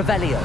Revelio.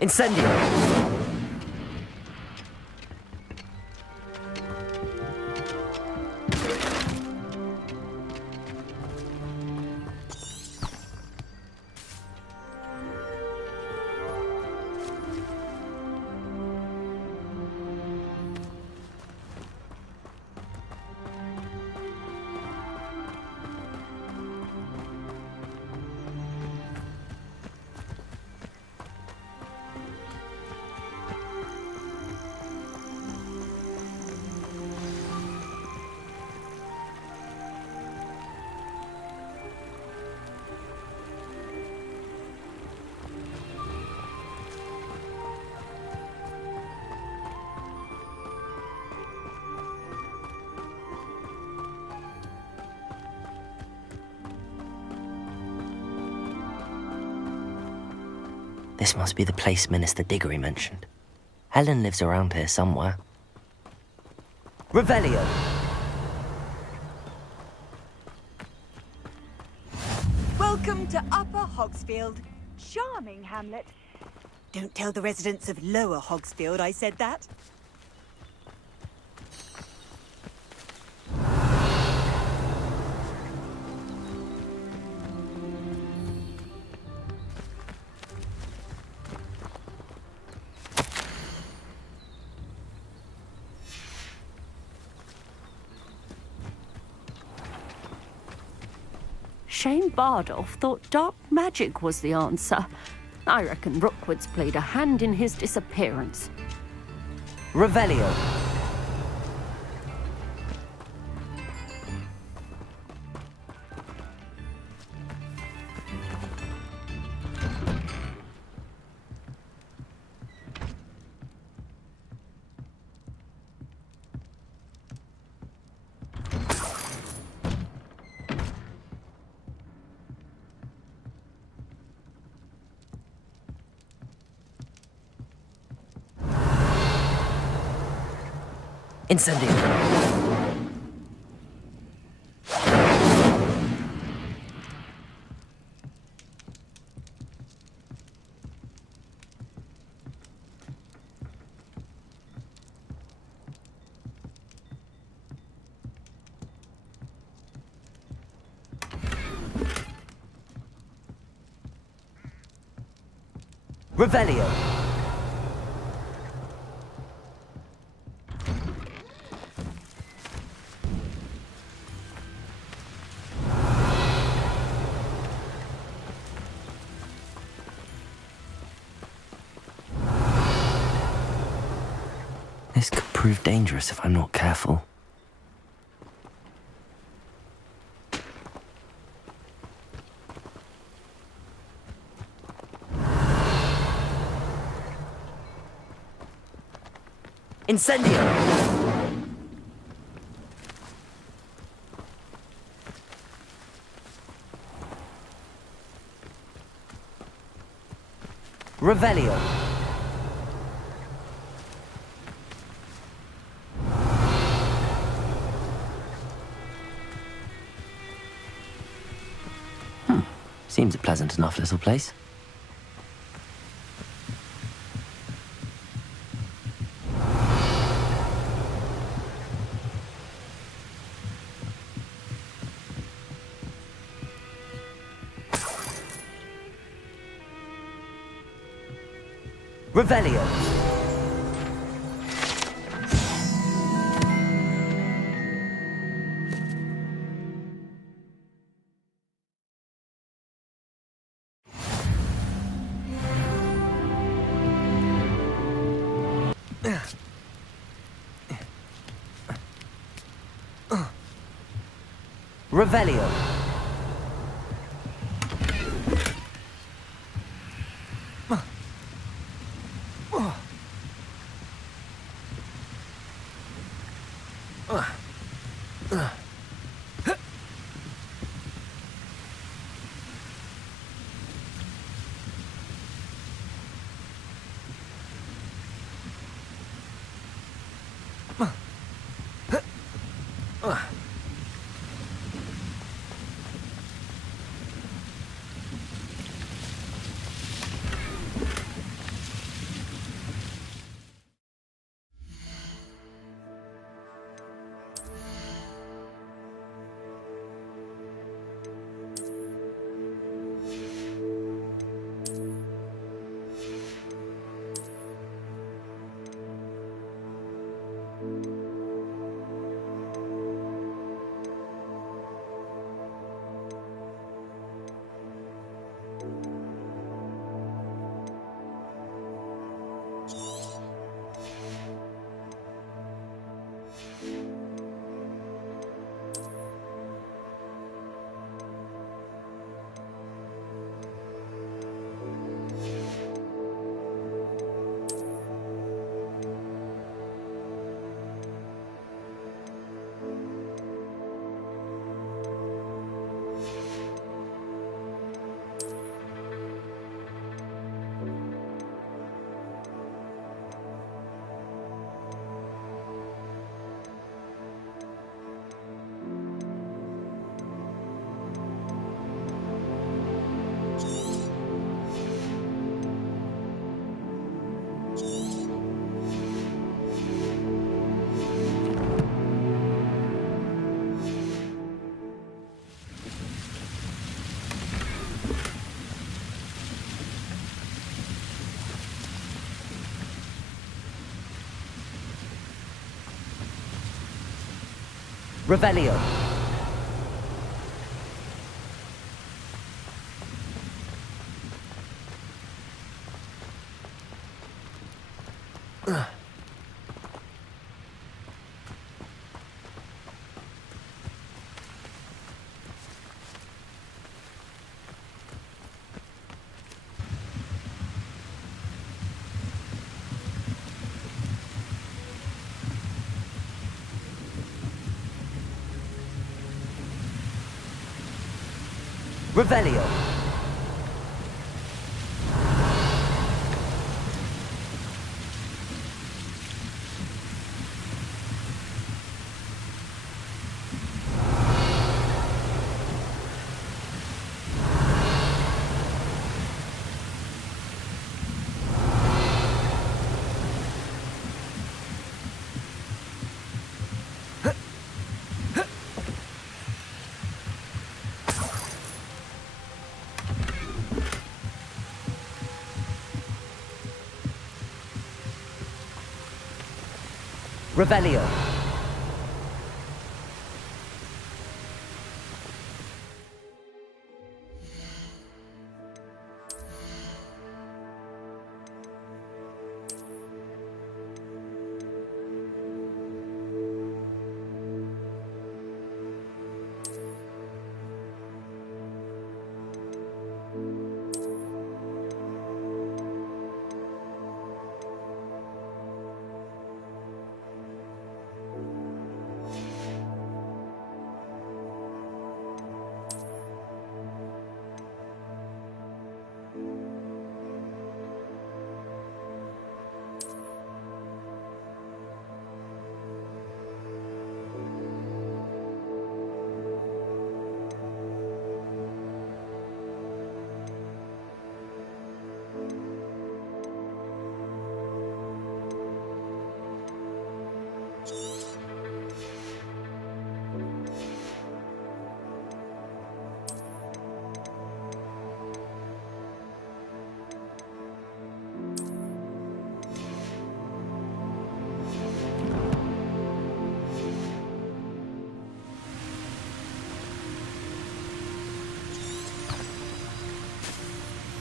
Incendio. This must be the place Minister Diggory mentioned. Helen lives around here somewhere. Revelio. Welcome to Upper Hogsfield. Charming hamlet. Don't tell the residents of Lower Hogsfield I said that. Shane Bardolph thought dark magic was the answer. I reckon Rookwood's played a hand in his disappearance. Revelio. Incendio. Revelio. This could prove dangerous if I'm not careful. Incendio! Revelio. Seems a pleasant enough little place. Revelio. Revelio. Revelio. Revelio. Revelio.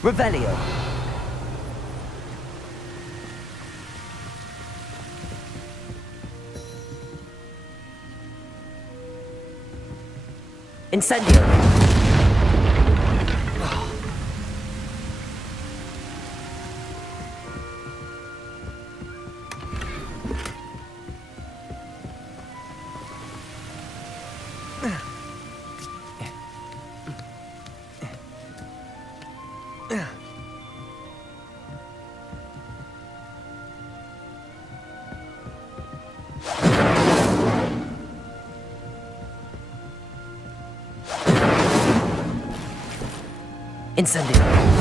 Revelio. Incendio! Incendio!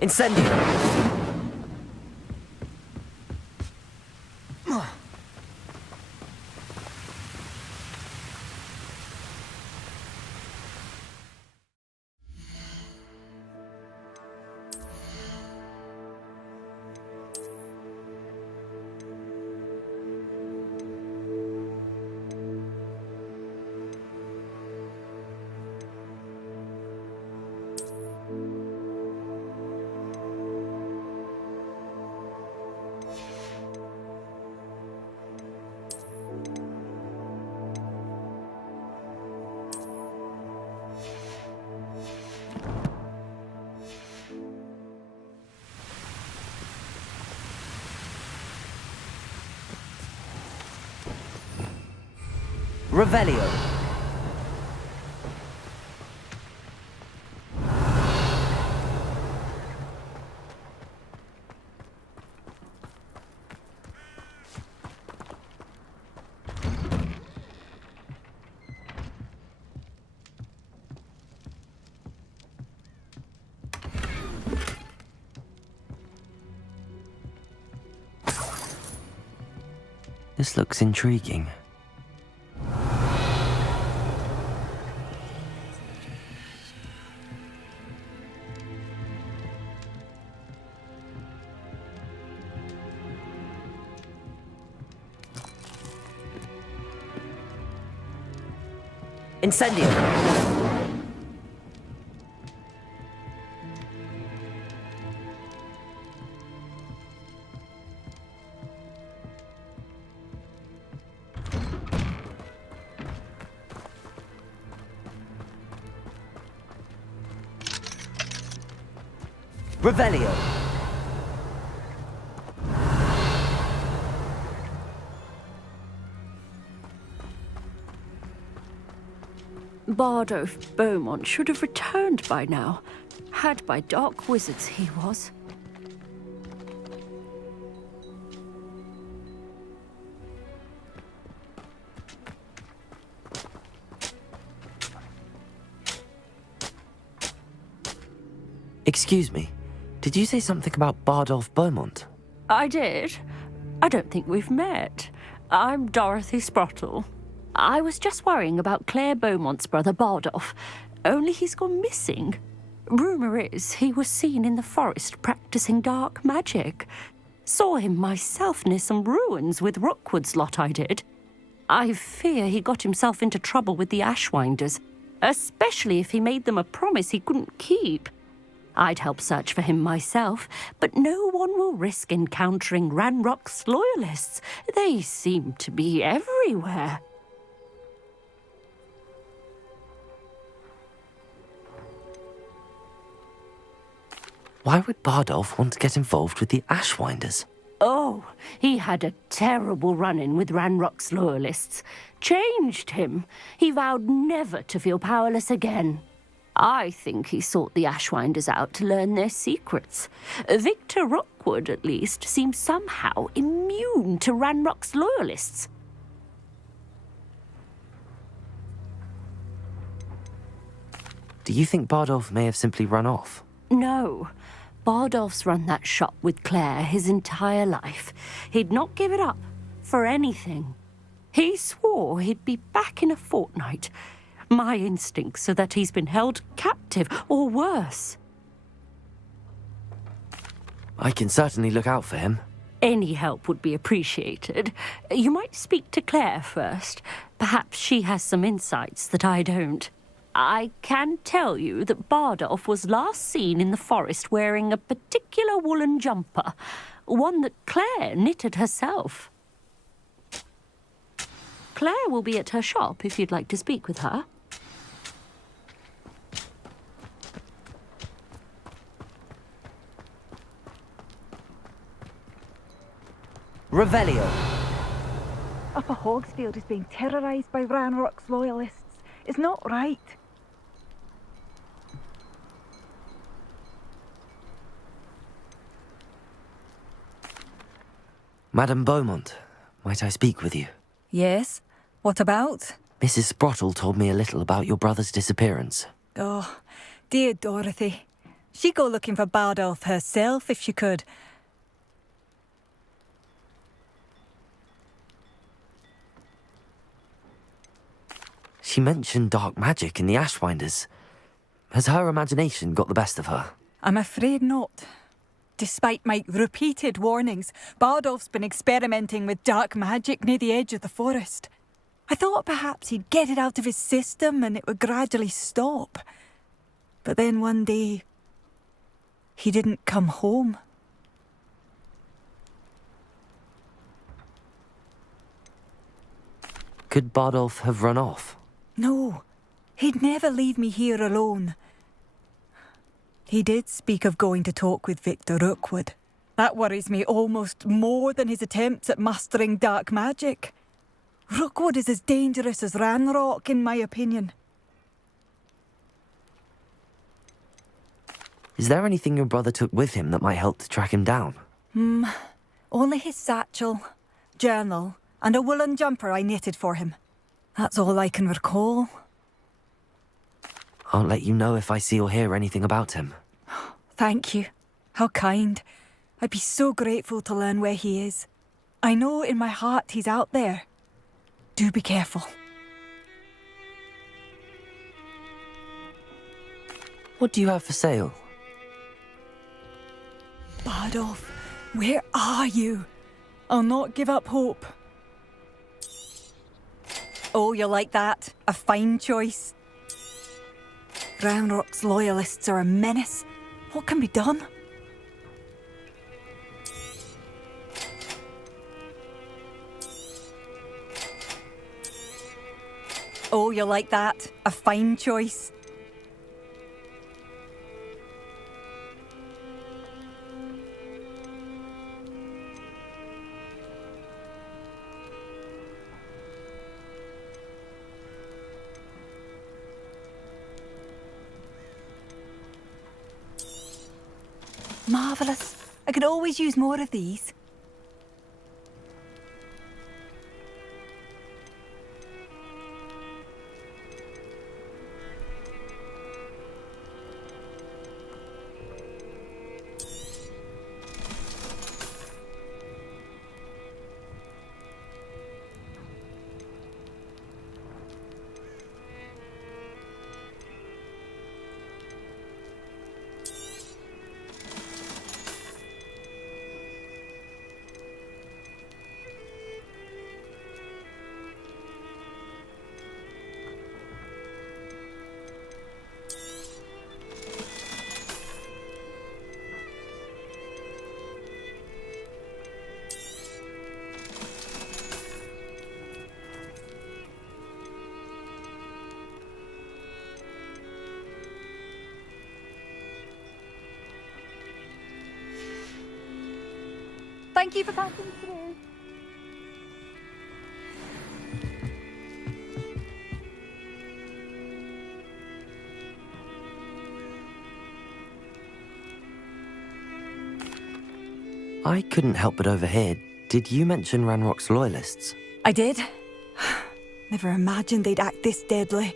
Incendio! Revelio! This looks intriguing. Incendio! Revelio! Bardolph Beaumont should have returned by now. Had by dark wizards he was. Excuse me, did you say something about Bardolph Beaumont? I did. I don't think we've met. I'm Dorothy Sprottle. I was just worrying about Claire Beaumont's brother Bardolph. Only he's gone missing. Rumour is he was seen in the forest practising dark magic. Saw him myself near some ruins with Rookwood's lot, I did. I fear he got himself into trouble with the Ashwinders, especially if he made them a promise he couldn't keep. I'd help search for him myself, but no one will risk encountering Ranrock's loyalists. They seem to be everywhere. Why would Bardolph want to get involved with the Ashwinders? Oh, he had a terrible run-in with Ranrock's loyalists. Changed him. He vowed never to feel powerless again. I think he sought the Ashwinders out to learn their secrets. Victor Rookwood, at least, seems somehow immune to Ranrock's loyalists. Do you think Bardolph may have simply run off? No. Bardolph's run that shop with Claire his entire life. He'd not give it up for anything. He swore he'd be back in a fortnight. My instincts are that he's been held captive, or worse. I can certainly look out for him. Any help would be appreciated. You might speak to Claire first. Perhaps she has some insights that I don't. I can tell you that Bardolph was last seen in the forest wearing a particular woolen jumper, one that Claire knitted herself. Claire will be at her shop if you'd like to speak with her. Revelio. Upper Hogsfield is being terrorised by Ranrock's loyalists. It's not right. Madame Beaumont, might I speak with you? Yes? What about? Mrs. Sprottle told me a little about your brother's disappearance. Oh, dear Dorothy. She'd go looking for Bardolph herself if she could. She mentioned dark magic in the Ashwinders. Has her imagination got the best of her? I'm afraid not. Despite my repeated warnings, Bardolph's been experimenting with dark magic near the edge of the forest. I thought perhaps he'd get it out of his system and it would gradually stop. But then one day, he didn't come home. Could Bardolph have run off? No, he'd never leave me here alone. He did speak of going to talk with Victor Rookwood. That worries me almost more than his attempts at mastering dark magic. Rookwood is as dangerous as Ranrock, in my opinion. Is there anything your brother took with him that might help to track him down? Only his satchel, journal, and a woolen jumper I knitted for him. That's all I can recall. I'll let you know if I see or hear anything about him. Thank you. How kind. I'd be so grateful to learn where he is. I know in my heart he's out there. Do be careful. What do you have for sale? Bardolph, where are you? I'll not give up hope. Oh, you like that? A fine choice. Ranrock's loyalists are a menace. What can be done? Oh, you like that? A fine choice. Marvellous. I could always use more of these. Thank you for passing through. I couldn't help but overhear. Did you mention Ranrock's loyalists? I did. Never imagined they'd act this deadly.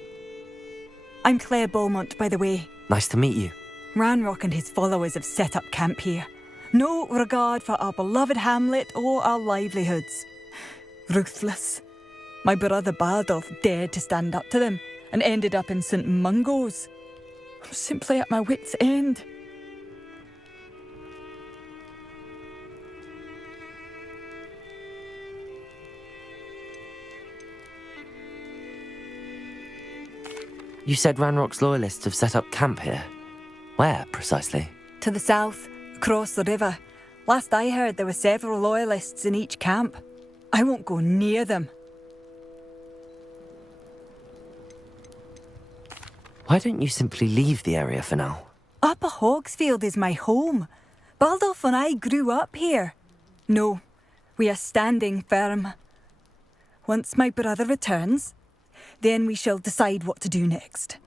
I'm Claire Beaumont, by the way. Nice to meet you. Ranrock and his followers have set up camp here. No regard for our beloved hamlet or our livelihoods. Ruthless. My brother Bardolph dared to stand up to them and ended up in St. Mungo's. I'm simply at my wit's end. You said Ranrock's loyalists have set up camp here. Where, precisely? To the south, across the river. Last I heard, there were several loyalists in each camp. I won't go near them. Why don't you simply leave the area for now? Upper Hogsfield is my home. Baldolph and I grew up here. No, we are standing firm. Once my brother returns, then we shall decide what to do next.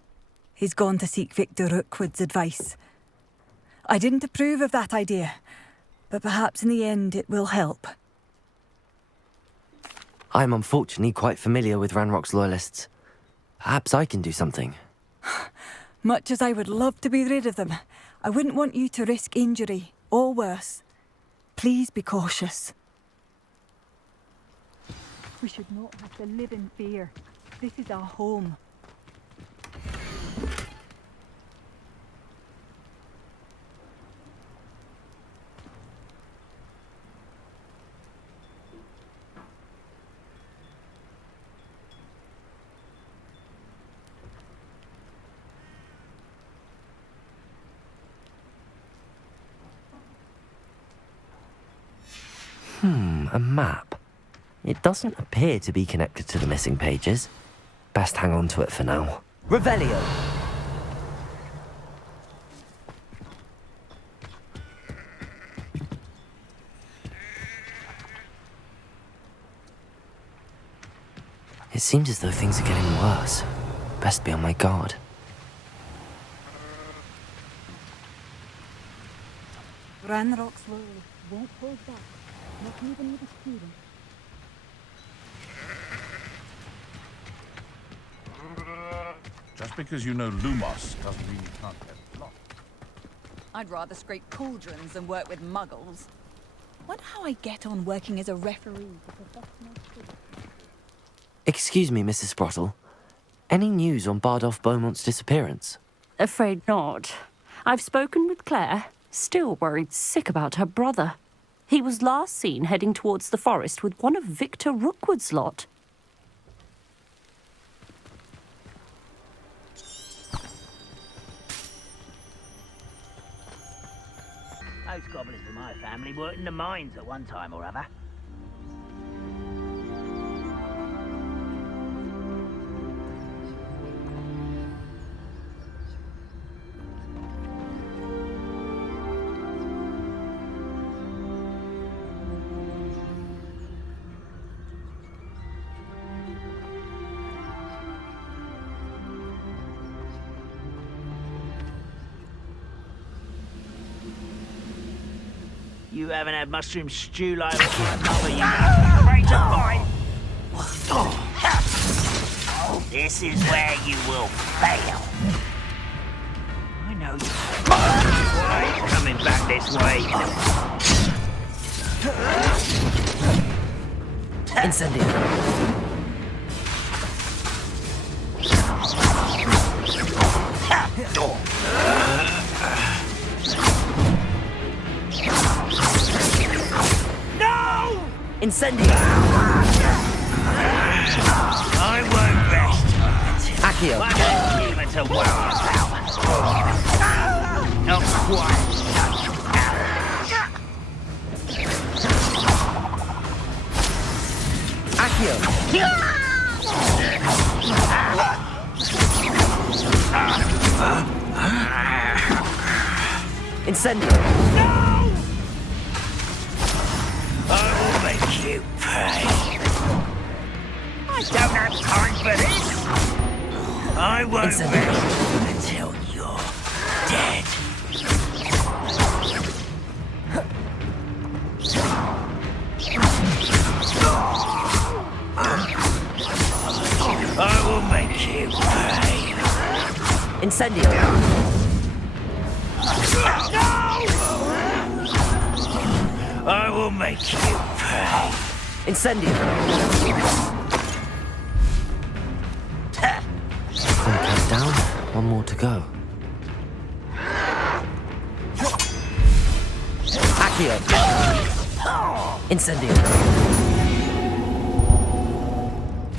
He's gone to seek Victor Rookwood's advice. I didn't approve of that idea, but perhaps in the end it will help. I'm unfortunately quite familiar with Ranrock's loyalists. Perhaps I can do something. Much as I would love to be rid of them, I wouldn't want you to risk injury, or worse. Please be cautious. We should not have to live in fear. This is our home. A map. It doesn't appear to be connected to the missing pages. Best hang on to it for now. Revelio! It seems as though things are getting worse. Best be on my guard. Ranrock's loyalists won't hold back, not even with a student. Just because you know Lumos doesn't mean you can't get blocked. I'd rather scrape cauldrons than work with muggles. Wonder how I get on working as a referee for professional students. Excuse me, Mrs. Sprottle. Any news on Bardolph Beaumont's disappearance? Afraid not. I've spoken with Claire, still worried sick about her brother. He was last seen heading towards the forest with one of Victor Rookwood's lot. Those goblins in my family worked in the mines at one time or other. You haven't had mushroom stew like your mother, you afraid to fight. This is where you will fail. I know you. Why are you coming back this way? Incendio. Incendio! I won't rest. Accio! I don't give it to warrior power. Not quite. Accio! Incendio! No! you pay. I don't have time for this. I won't rest until you're dead. I will make you pay. Incendio. I will make you pay. Incendio. One count down, one more to go. Accio. Incendio.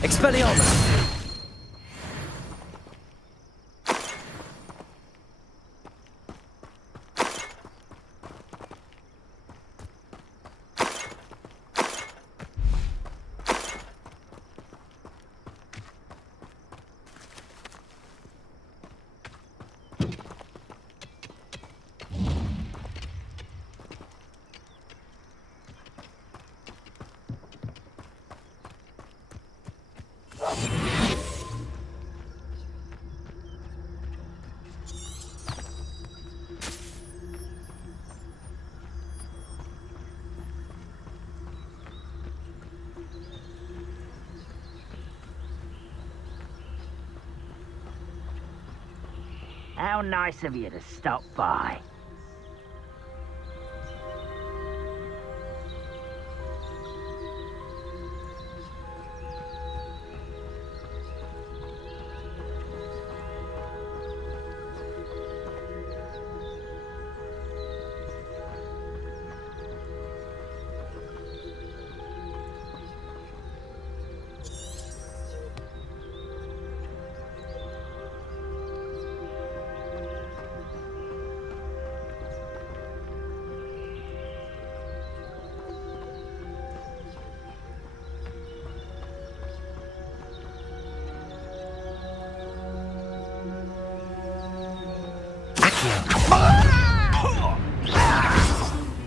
Expelliarmus. How nice of you to stop by.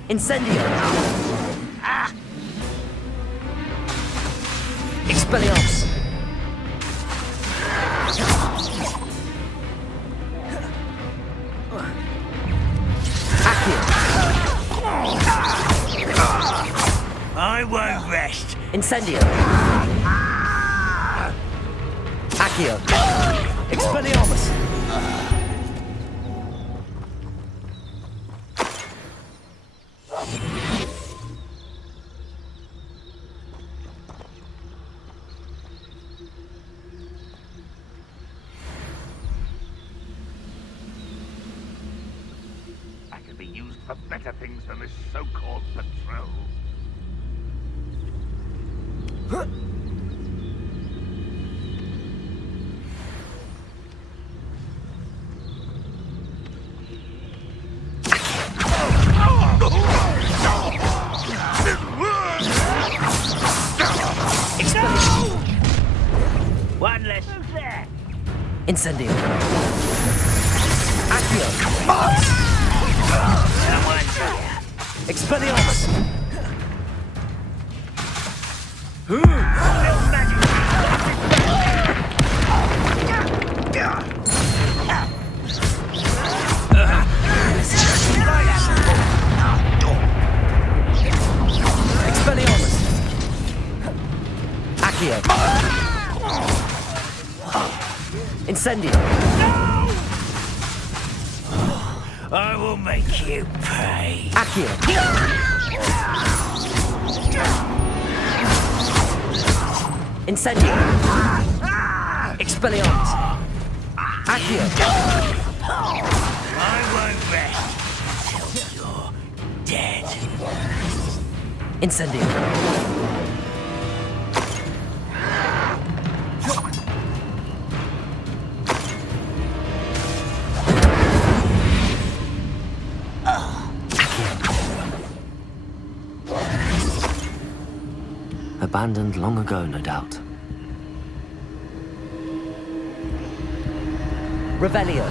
Incendio. Expelliarmus. Accio. I won't rest. Incendio. Accio. Expelliarmus. Be used for better things than this so-called patrol. One less. Who's there? Incendio. Accio. Someone's here. Expelliarmus. Expelliarmus. Accio. Incendio. I will make you pay. Accio. Incendio. Expelliarmus. Accio. I won't rest until you're dead. Incendio. Abandoned long ago, no doubt. Revelio.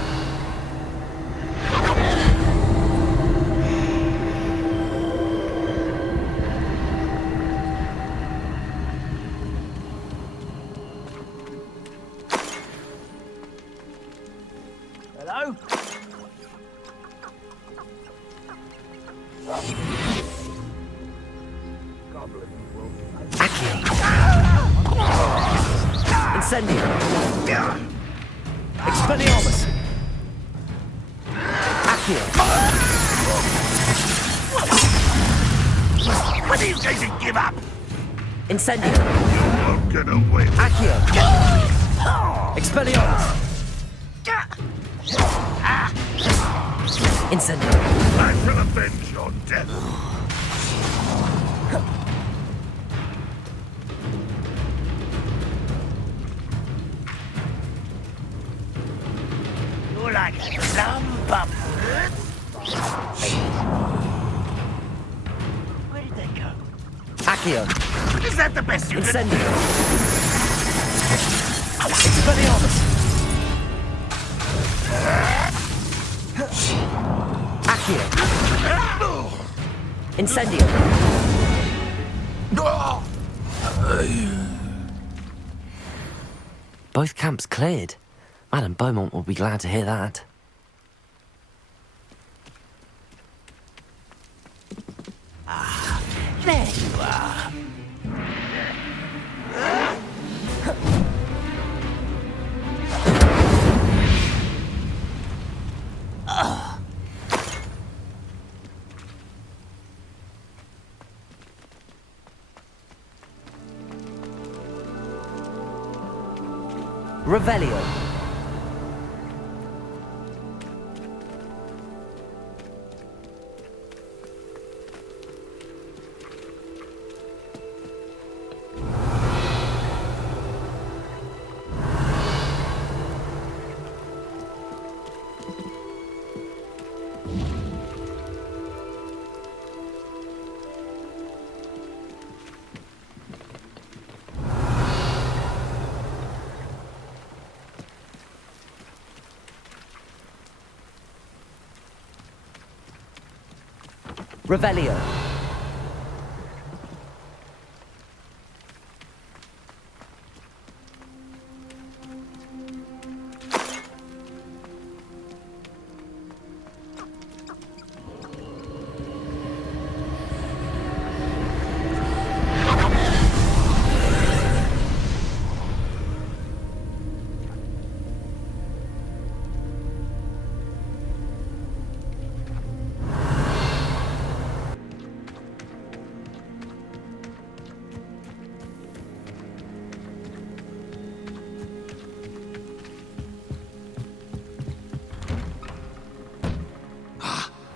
Accio. Incendio. Expelliarmus. Accio. When are you going to give up? Incendio. Won't get away. Accio. Expelliarmus. Incendio. I shall avenge your death. You're like a lump of wood. Where did they go? Accio. Is that the best you can... Incendio. Expelliarmus. Accio. Incendio. Both camps cleared. Madame Beaumont will be glad to hear that. There you are. Revelio. Revelio.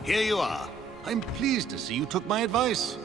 Here you are. I'm pleased to see you took my advice.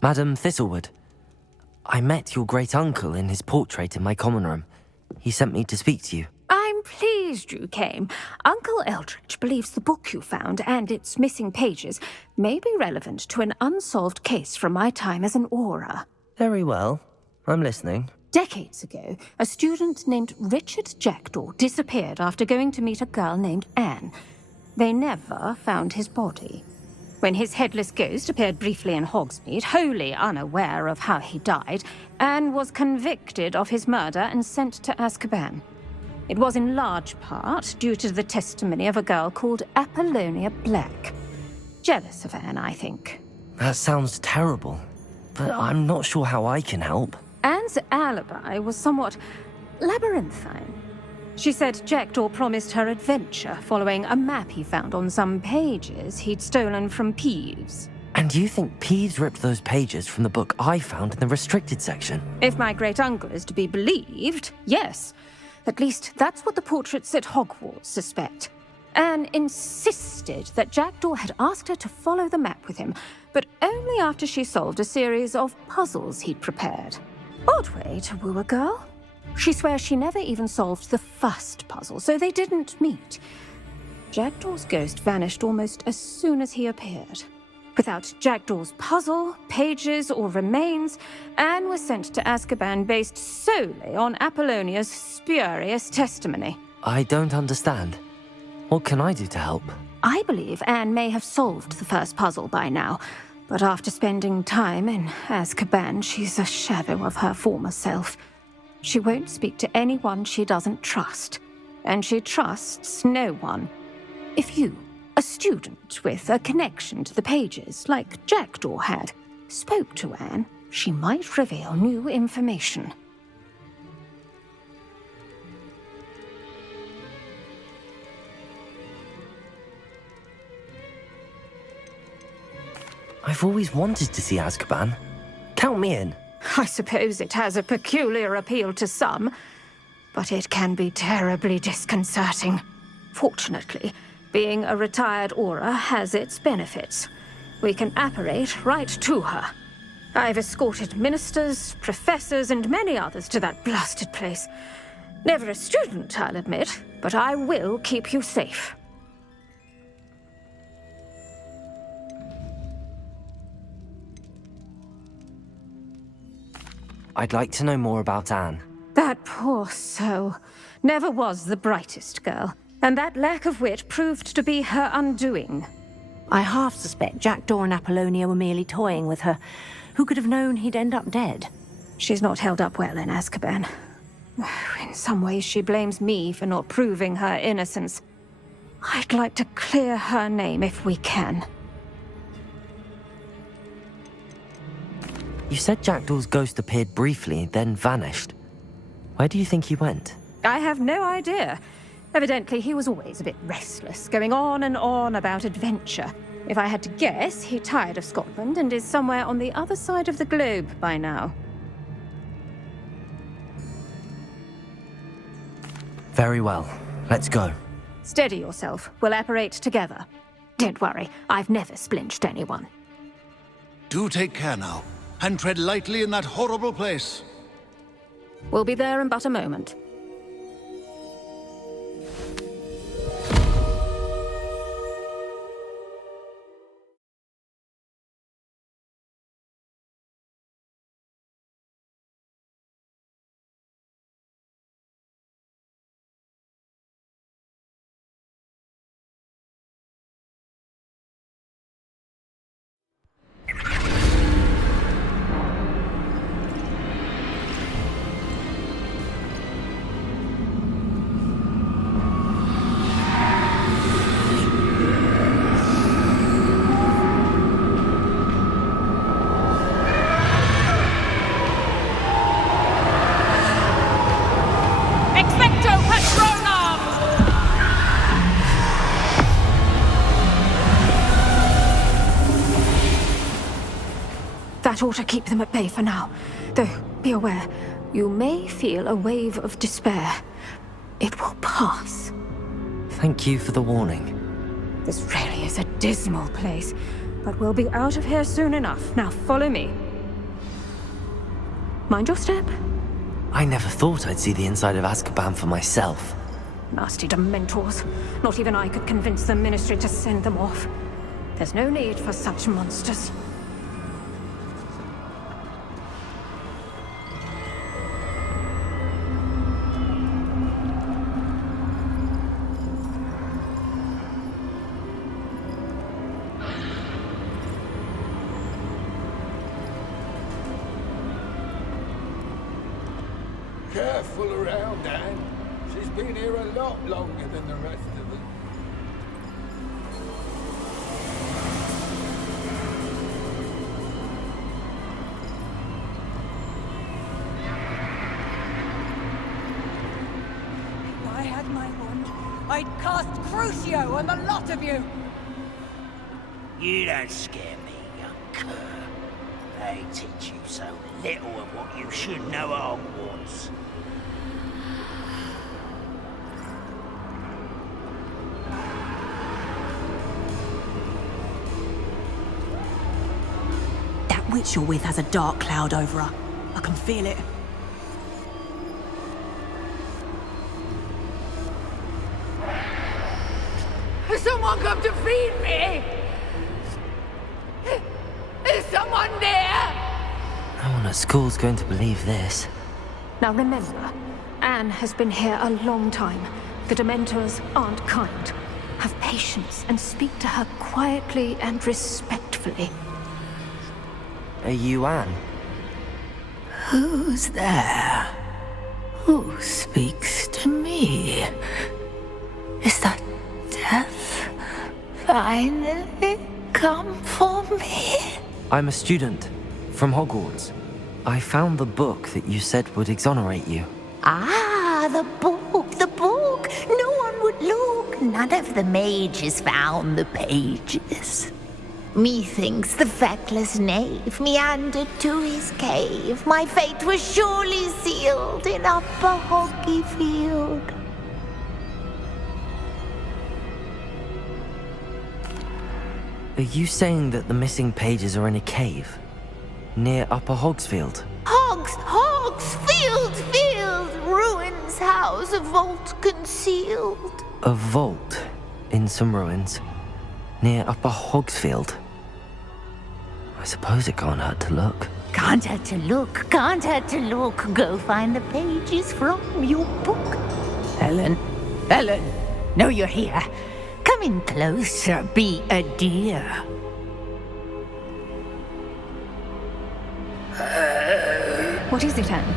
Madam Thistlewood, I met your great-uncle in his portrait in my common room. He sent me to speak to you. I'm pleased you came. Uncle Eldridge believes the book you found and its missing pages may be relevant to an unsolved case from my time as an aura. Very well. I'm listening. Decades ago, a student named Richard Jackdaw disappeared after going to meet a girl named Anne. They never found his body. When his headless ghost appeared briefly in Hogsmeade, wholly unaware of how he died, Anne was convicted of his murder and sent to Azkaban. It was in large part due to the testimony of a girl called Apollonia Black. Jealous of Anne, I think. That sounds terrible, but I'm not sure how I can help. Anne's alibi was somewhat labyrinthine. She said Jackdaw promised her adventure following a map he found on some pages he'd stolen from Peeves. And you think Peeves ripped those pages from the book I found in the restricted section? If my great-uncle is to be believed, yes. At least that's what the portraits at Hogwarts suspect. Anne insisted that Jackdaw had asked her to follow the map with him, but only after she solved a series of puzzles he'd prepared. Odd way to woo a girl. She swears she never even solved the first puzzle, so they didn't meet. Jackdaw's ghost vanished almost as soon as he appeared. Without Jackdaw's puzzle, pages, or remains, Anne was sent to Azkaban based solely on Apollonia's spurious testimony. I don't understand. What can I do to help? I believe Anne may have solved the first puzzle by now, but after spending time in Azkaban, she's a shadow of her former self. She won't speak to anyone she doesn't trust, and she trusts no one. If you, a student with a connection to the pages, like Jackdaw had, spoke to Anne, she might reveal new information. I've always wanted to see Azkaban. Count me in. I suppose it has a peculiar appeal to some, but it can be terribly disconcerting. Fortunately, being a retired aura has its benefits. We can apparate right to her. I've escorted ministers, professors, and many others to that blasted place. Never a student, I'll admit, but I will keep you safe. I'd like to know more about Anne. That poor soul never was the brightest girl, and that lack of wit proved to be her undoing. I half suspect Jackdaw and Apollonia were merely toying with her. Who could have known he'd end up dead? She's not held up well in Azkaban. In some ways, she blames me for not proving her innocence. I'd like to clear her name if we can. You said Jackdaw's ghost appeared briefly, then vanished. Where do you think he went? I have no idea. Evidently, he was always a bit restless, going on and on about adventure. If I had to guess, he tired of Scotland and is somewhere on the other side of the globe by now. Very well. Let's go. Steady yourself. We'll apparate together. Don't worry, I've never splinched anyone. Do take care now, and tread lightly in that horrible place. We'll be there in but a moment. That ought to keep them at bay for now. Though, be aware, you may feel a wave of despair. It will pass. Thank you for the warning. This really is a dismal place, but we'll be out of here soon enough. Now follow me. Mind your step. I never thought I'd see the inside of Azkaban for myself. Nasty Dementors. Not even I could convince the Ministry to send them off. There's no need for such monsters. Careful around, Anne. She's been here a lot longer than the rest of them. If I had my wand, I'd cast Crucio on the lot of you! You don't scare me, young cur. They teach you so little of what you should know at Hogwarts. That witch you're with has a dark cloud over her. I can feel it. Has someone come to feed me? Is someone there? No one at school's going to believe this. Now remember, Anne has been here a long time. The Dementors aren't kind. Have patience and speak to her quietly and respectfully. Are you Anne? Who's there? Who speaks to me? Is that death finally come for me? I'm a student from Hogwarts. I found the book that you said would exonerate you. Ah, the book, the book. No one would look. None of the mages found the pages. Methinks the feckless knave meandered to his cave. My fate was surely sealed in Upper Hoggyfield. Are you saying that the missing pages are in a cave? Near Upper Hogsfield? Field, ruins house, a vault concealed. A vault in some ruins? Near Upper Hogsfield? I suppose it can't hurt to look. Can't hurt to look. Go find the pages from your book. Helen, know you're here. Come in closer, be a dear. What is it, Anne?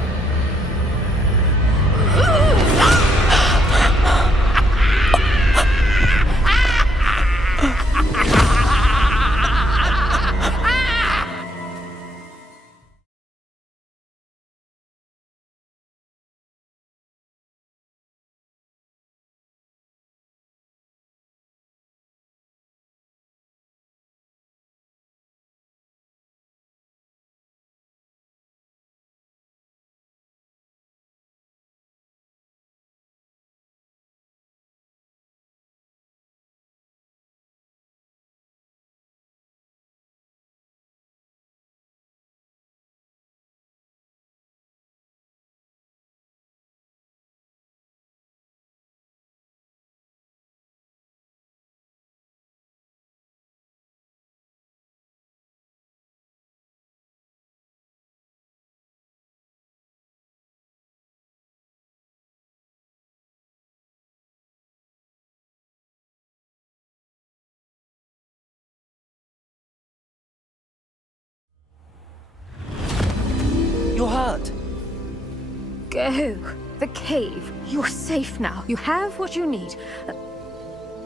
You're hurt. Go. The cave. You're safe now. You have what you need.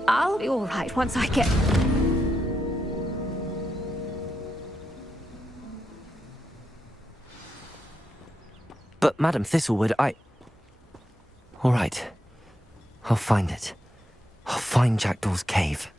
I'll be all right once I get... But Madam Thistlewood, All right. I'll find it. I'll find Jackdaw's cave.